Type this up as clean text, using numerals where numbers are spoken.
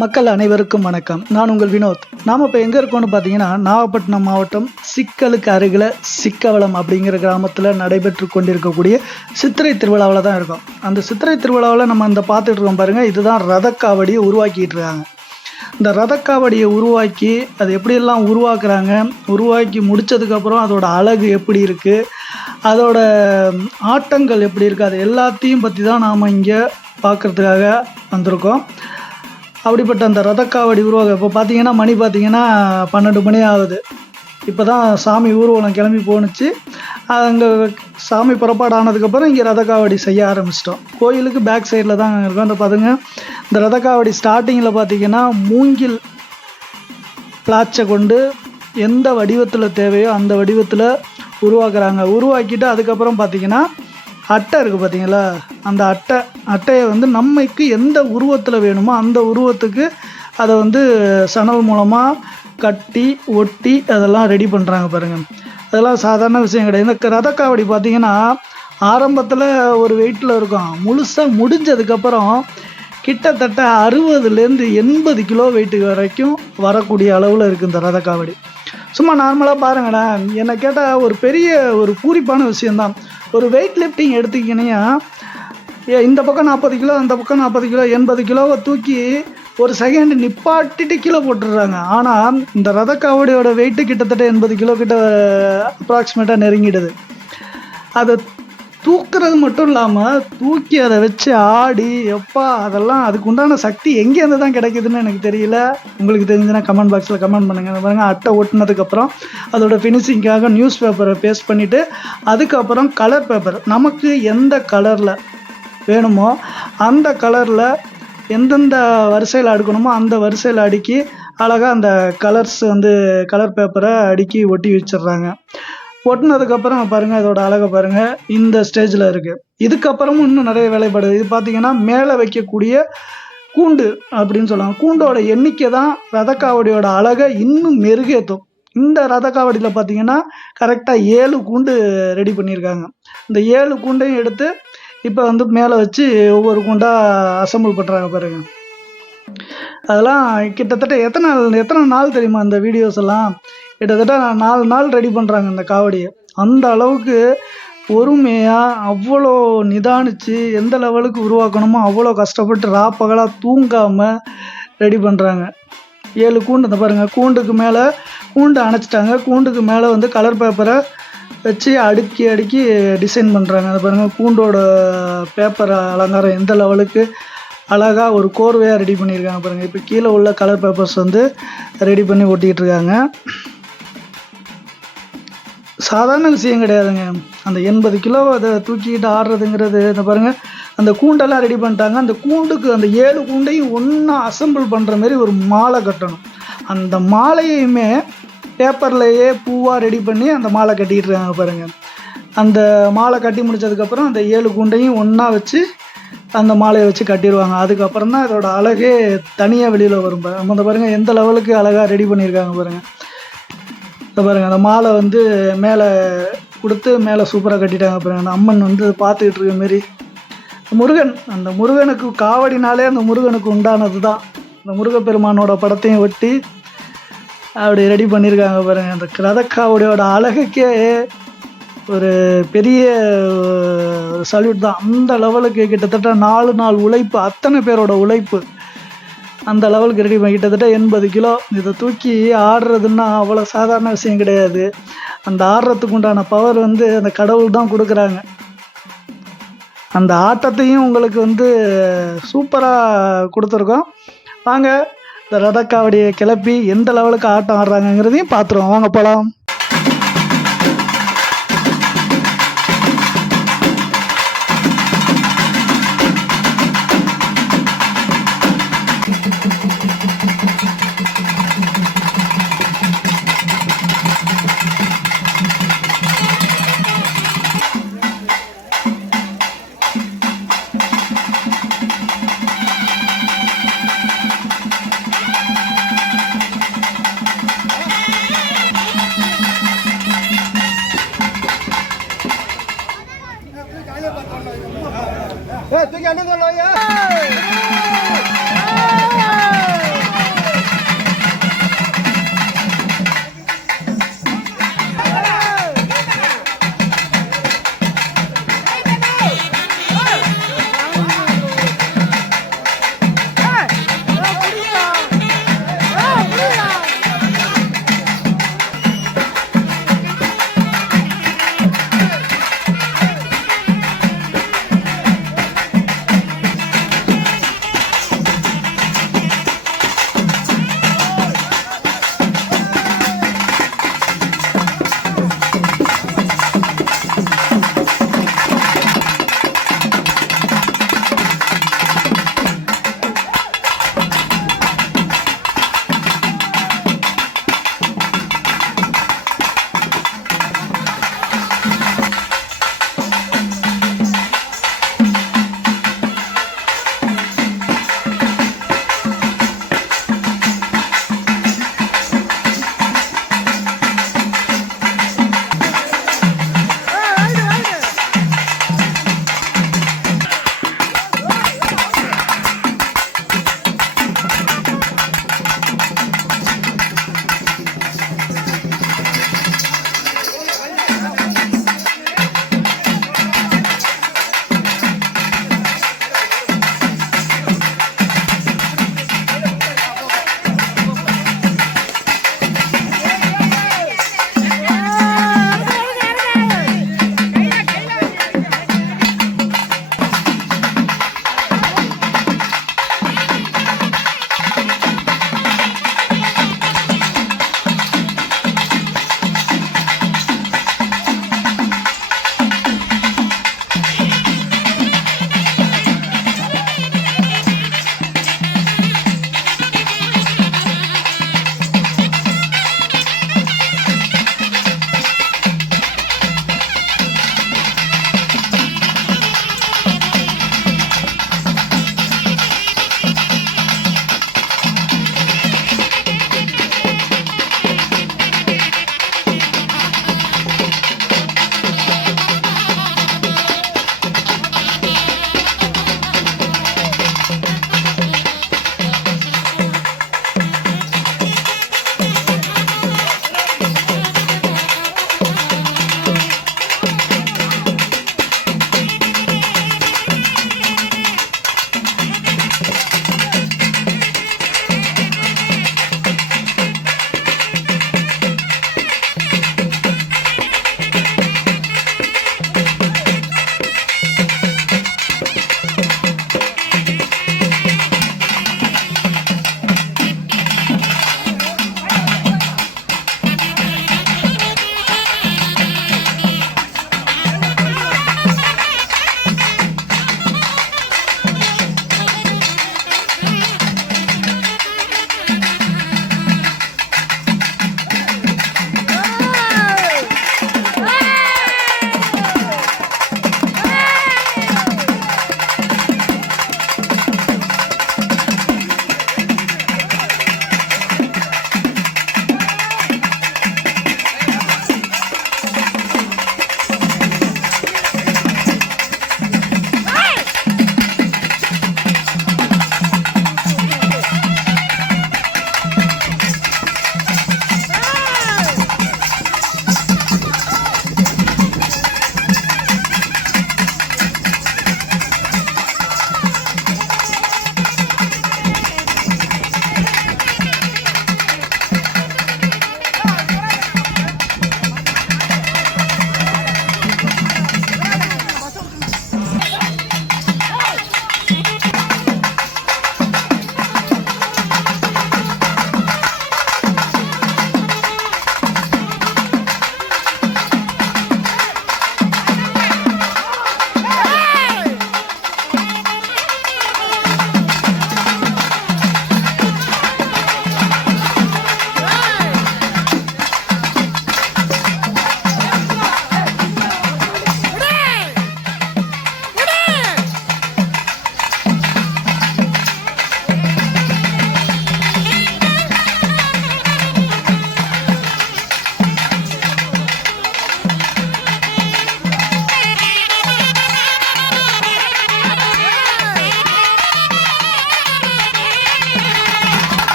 மக்கள் அனைவருக்கும் வணக்கம். நான் உங்கள் வினோத். நாம் இப்போ எங்கே இருக்கோம்னு பார்த்தீங்கன்னா, நாகப்பட்டினம் மாவட்டம் சிக்கலுக்கு அருகில் சிக்கவளம் அப்படிங்கிற கிராமத்தில் நடைபெற்று கொண்டிருக்கக்கூடிய சித்திரை திருவிழாவில் தான் இருக்கோம். அந்த சித்திரை திருவிழாவில் நம்ம இந்த பார்த்துட்டு இருக்கோம் பாருங்கள், இதுதான் ரதக்காவடியை உருவாக்கிட்டு இருக்காங்க. இந்த ரதக்காவடியை உருவாக்கி அது எப்படியெல்லாம் உருவாக்குறாங்க, உருவாக்கி முடித்ததுக்கப்புறம் அதோட அழகு எப்படி இருக்குது, அதோட ஆட்டங்கள் எப்படி இருக்குது, அது எல்லாத்தையும் பற்றி தான் நாம் இங்கே பார்க்குறதுக்காக வந்திருக்கோம். அப்படிப்பட்ட அந்த ரதக்காவடி உருவாக இப்போ பார்த்தீங்கன்னா மணி பார்த்தீங்கன்னா 12 மணி ஆகுது. இப்போ தான் சாமி ஊர்வலம் கிளம்பி போணுச்சு. அங்கே சாமி புறப்பாடு ஆனதுக்கப்புறம் இங்கே ரதக்காவடி செய்ய ஆரம்பிச்சிட்டோம். கோயிலுக்கு பேக் சைடில் தான் இருக்கும். அந்த பாருங்க, இந்த ரதக்காவடி ஸ்டார்டிங்கில் பார்த்தீங்கன்னா மூங்கில் பிளாச்சை கொண்டு எந்த வடிவத்தில் தேவையோ அந்த வடிவத்தில் உருவாக்குறாங்க. உருவாக்கிட்டு அதுக்கப்புறம் பார்த்தீங்கன்னா அட்டை இருக்குது பார்த்தீங்களா, அந்த அட்டையை நமக்கு எந்த உருவத்தில் வேணுமோ அந்த உருவத்துக்கு அதை சணல் மூலமாக கட்டி ஒட்டி அதெல்லாம் ரெடி பண்ணுறாங்க பாருங்கள். அதெல்லாம் சாதாரண விஷயம் கிடையாது. இந்த ரதக்காவடி பார்த்திங்கன்னா ஆரம்பத்தில் ஒரு வெயிட்டில் இருக்கும். முழுசாக முடிஞ்சதுக்கப்புறம் கிட்டத்தட்ட 60லேருந்து 80 கிலோ வெயிட்டு வரைக்கும் வரக்கூடிய அளவில் இருக்குது இந்த ரதக்காவடி. சும்மா நார்மலாக பாருங்களேன், என்னை கேட்டால் ஒரு பெரிய ஒரு பூரிப்பான விஷயந்தான். ஒரு வெயிட் லிஃப்டிங் எடுத்துக்கிட்டீங்கன்னா இந்த பக்கம் 40 கிலோ, அந்த பக்கம் 40 கிலோ, 80 கிலோவை தூக்கி ஒரு செகண்ட் நிப்பாட்டிட்டு கீழே போட்டுடுறாங்க. ஆனால் இந்த ரதக்காவடியோட வெயிட்டு கிட்டத்தட்ட 80 கிலோ கிட்ட அப்ராக்சிமேட்டாக நெருங்கிடுது. அதை தூக்குறது மட்டும் இல்லாமல் தூக்கி அதை வச்சு ஆடி அதெல்லாம் அதுக்கு உண்டான சக்தி எங்கேருந்து தான் கிடைக்குதுன்னு எனக்கு தெரியல. உங்களுக்கு தெரிஞ்சுன்னா கமெண்ட் பாக்ஸில் கமெண்ட் பண்ணுங்கள். பாருங்கள், அட்டை ஒட்டினதுக்கப்புறம் அதோட ஃபினிஷிங்காக நியூஸ் பேப்பரை பேஸ்ட் பண்ணிவிட்டு அதுக்கப்புறம் கலர் பேப்பர் நமக்கு எந்த கலரில் வேணுமோ அந்த கலரில் எந்தெந்த வரிசையில் அடுக்கணுமோ அந்த வரிசையில் அடுக்கி அழகாக அந்த கலர் பேப்பரை அடுக்கி ஒட்டி வச்சிடுறாங்க. ஒட்டினதுக்கப்புறம் பாருங்கள், அதோட அழகை பாருங்கள், இந்த ஸ்டேஜில் இருக்குது. இதுக்கப்புறமும் இன்னும் நிறைய வேலைப்படுது. இது பார்த்திங்கன்னா மேலே வைக்கக்கூடிய கூண்டு அப்படின்னு சொல்லுவாங்க. கூண்டோட எண்ணிக்கை தான் ரதக்காவடியோட அழகை இன்னும் மெருகேற்றும். இந்த ரதக்காவடியில் பார்த்திங்கன்னா கரெக்டாக 7 கூண்டு ரெடி பண்ணியிருக்காங்க. இந்த 7 கூண்டையும் எடுத்து இப்போ மேலே வச்சு ஒவ்வொரு கூண்டாக அசம்பிள் பண்ணுறாங்க பாருங்கள். அதெல்லாம் கிட்டத்தட்ட எத்தனை நாள் தெரியுமா இந்த வீடியோஸ் எல்லாம்? கிட்டத்தட்ட 4 நாள் ரெடி பண்ணுறாங்க இந்த காவடியை. அந்த அளவுக்கு பொறுமையாக அவ்வளோ நிதானித்து எந்த லெவலுக்கு உருவாக்கணுமோ அவ்வளோ கஷ்டப்பட்டு ராப்பகலாக தூங்காமல் ரெடி பண்ணுறாங்க. 7 கூண்டு இந்த பாருங்கள், கூண்டு அணைச்சிட்டாங்க. கூண்டுக்கு மேலே கலர் பேப்பரை வச்சு அடுக்கி டிசைன் பண்ணுறாங்க. அதை பாருங்கள், கூண்டோட பேப்பர் அலங்காரம் எந்த லெவலுக்கு அழகாக ஒரு கோர்வையாக ரெடி பண்ணியிருக்காங்க பாருங்கள். இப்போ கீழே உள்ள கலர் பேப்பர்ஸ் ரெடி பண்ணி ஒட்டிக்கிட்டு இருக்காங்க. சாதாரண விஷயம் கிடையாதுங்க. அந்த 80 கிலோ அதை தூக்கிட்டு ஆடுறதுங்கிறது. இந்த பாருங்கள், அந்த கூண்டெல்லாம் ரெடி பண்ணிட்டாங்க. அந்த கூண்டுக்கு அந்த 7 கூண்டையும் ஒன்றா அசம்பிள் பண்ணுற மாதிரி ஒரு மாலை கட்டணும். அந்த மாலையுமே பேப்பர்லேயே பூவாக ரெடி பண்ணி அந்த மாலை கட்டிகிட்டு இருக்காங்க பாருங்கள். அந்த மாலை கட்டி முடித்ததுக்கப்புறம் அந்த 7 கூண்டையும் ஒன்றா வச்சு அந்த மாலையை வச்சு கட்டிடுவாங்க. அதுக்கப்புறம் தான் இதோட அழகே தனியாக வெளியில் வரும். அந்த பாருங்கள் எந்த லெவலுக்கு அழகாக ரெடி பண்ணியிருக்காங்க பாருங்கள். இந்த பாருங்கள், அந்த மாலை மேலே கொடுத்து மேலே சூப்பராக கட்டிட்டாங்க பாருங்கள். அந்த அம்மன் பார்த்துக்கிட்டு இருக்க மாரி முருகன், அந்த முருகனுக்கு காவடினாலே அந்த முருகனுக்கு உண்டானது தான். அந்த முருகப்பெருமானோட படத்தையும் ஒட்டி அப்படி ரெடி பண்ணியிருக்காங்க பாருங்கள். அந்த ரதக்காவடியோட அழகுக்கே ஒரு பெரிய ஒரு சல்யூட் தான். அந்த லெவலுக்கு கிட்டத்தட்ட 4 நாள் உழைப்பு, அத்தனை பேரோட உழைப்பு அந்த லெவலுக்கு ரெடி பண்ணி கிட்டத்தட்ட 80 கிலோ. இதை தூக்கி ஆடுறதுன்னா அவ்வளோ சாதாரண விஷயம் கிடையாது. அந்த ஆடுறதுக்கு உண்டான பவர் அந்த கடவுள் தான் கொடுக்குறாங்க. அந்த ஆட்டத்தையும் உங்களுக்கு சூப்பராக கொடுத்துருக்கோம். வாங்க, இந்த ரதக்காவடியை கிளப்பி எந்த லெவலுக்கு ஆட்டம் ஆடுறாங்கங்கிறதையும் பார்த்துருவோம். வாங்க போகலாம்.